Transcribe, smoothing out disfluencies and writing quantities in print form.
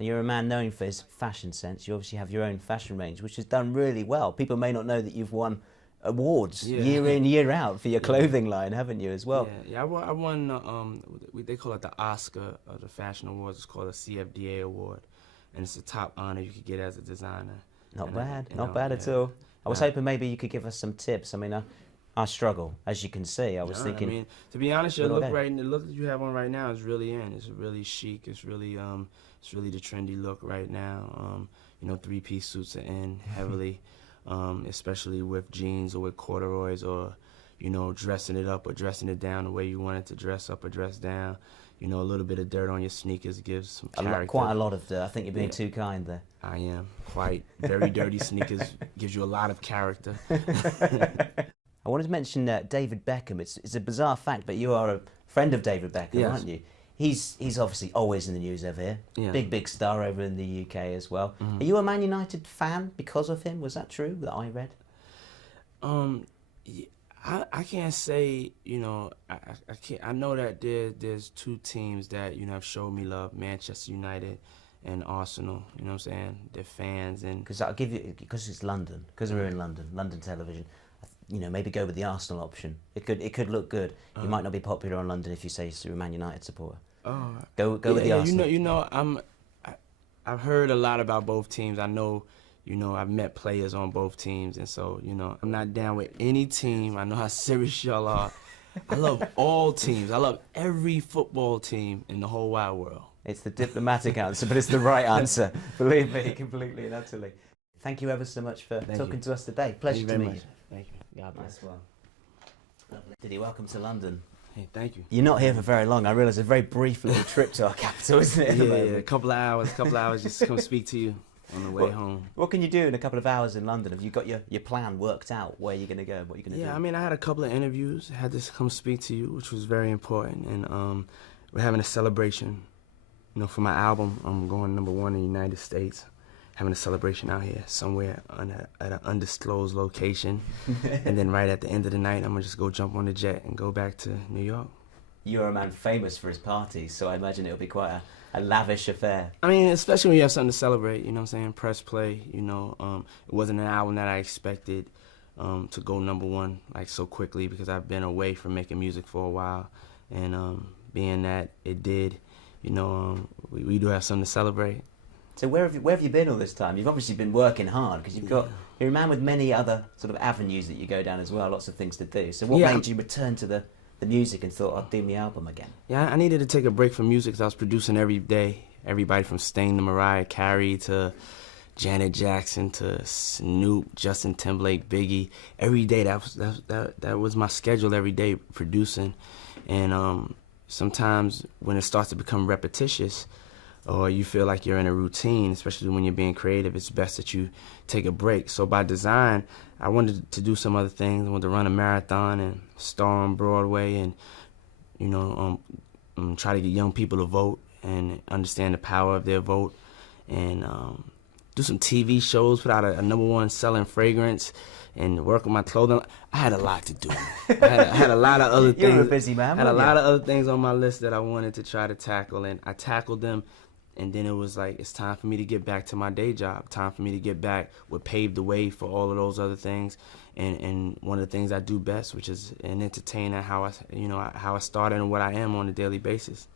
And you're a man known for his fashion sense. You obviously have your own fashion range, which has done really well. People may not know that you've won awards year in, year out for your clothing line, haven't you, as well? Yeah. I won they call it the Oscar of the Fashion Awards. It's called a CFDA award, and it's the top honor you could get as a designer. Not bad, not bad at all. I was hoping maybe you could give us some tips. I mean, I struggle, as you can see. I was thinking. I mean, to be honest, the look that you have on right now is really in. It's really chic. It's really the trendy look right now. You know, three-piece suits are in heavily, especially with jeans or with corduroys, or you know, dressing it up or dressing it down the way you want it to dress up or dress down. You know, a little bit of dirt on your sneakers gives some character. Quite a lot of dirt. I think you're being too kind there. I am. Quite. Very dirty sneakers gives you a lot of character. I wanted to mention David Beckham. It's a bizarre fact, but you are a friend of David Beckham, aren't you? He's obviously always in the news over here. Yeah. Big star over in the UK as well. Are you a Man United fan because of him? Was that true that I read? I can't say, you know, I can't. I know that there's two teams that, you know, have showed me love: Manchester United and Arsenal. You know what I'm saying? They're fans, and because I'll give you, because it's London, because we're in London television. You know, maybe go with the Arsenal option. It could look good. You might not be popular in London if you say you're a Man United supporter. Go with the Arsenal. You know, I've heard a lot about both teams. I know. You know, I've met players on both teams, and so, you know, I'm not down with any team. I know how serious y'all are. I love all teams. I love every football team in the whole wide world. It's the diplomatic answer, but it's the right answer. Believe me, completely and utterly. Thank you ever so much for talking to us today. Pleasure to meet you. Thank you. God bless. Well. Lovely. Diddy, welcome to London. Hey, thank you. You're not here for very long. I realise a very brief little trip to our capital, isn't it? Yeah, a couple of hours just to come speak to you. On the way home. What can you do in a couple of hours in London? Have you got your plan worked out, where you're going to go, what you're going to do? Yeah, I mean, I had a couple of interviews. I had to come speak to you, which was very important. And we're having a celebration, you know, for my album. I'm going #1 in the United States. Having a celebration out here somewhere at an undisclosed location. And then right at the end of the night, I'm going to just go jump on the jet and go back to New York. You're a man famous for his parties, so I imagine it'll be quite a lavish affair. I mean, especially when you have something to celebrate, you know what I'm saying? Press play, you know. It wasn't an album that I expected to go #1 like so quickly, because I've been away from making music for a while. And being that it did, you know, we do have something to celebrate. So where have you been all this time? You've obviously been working hard, because you're a man with many other sort of avenues that you go down as well, lots of things to do. So what made you return to the music and thought, I'll do my album again? Yeah, I needed to take a break from music, because I was producing every day. Everybody from Sting to Mariah Carey to Janet Jackson to Snoop, Justin Timberlake, Biggie. Every day, that was my schedule every day, producing. And sometimes when it starts to become repetitious, or you feel like you're in a routine, especially when you're being creative, it's best that you take a break. So by design, I wanted to do some other things. I wanted to run a marathon and star on Broadway, and, you know, try to get young people to vote and understand the power of their vote, and do some TV shows, put out a #1 selling fragrance, and work on my clothing. I had a lot to do. I had a lot of other things. You're a busy man. I had a lot of other things on my list that I wanted to try to tackle, and I tackled them. And then it was like, it's time for me to get back to my day job. Time for me to get back what paved the way for all of those other things. And one of the things I do best, which is an entertainer, how I started and what I am on a daily basis.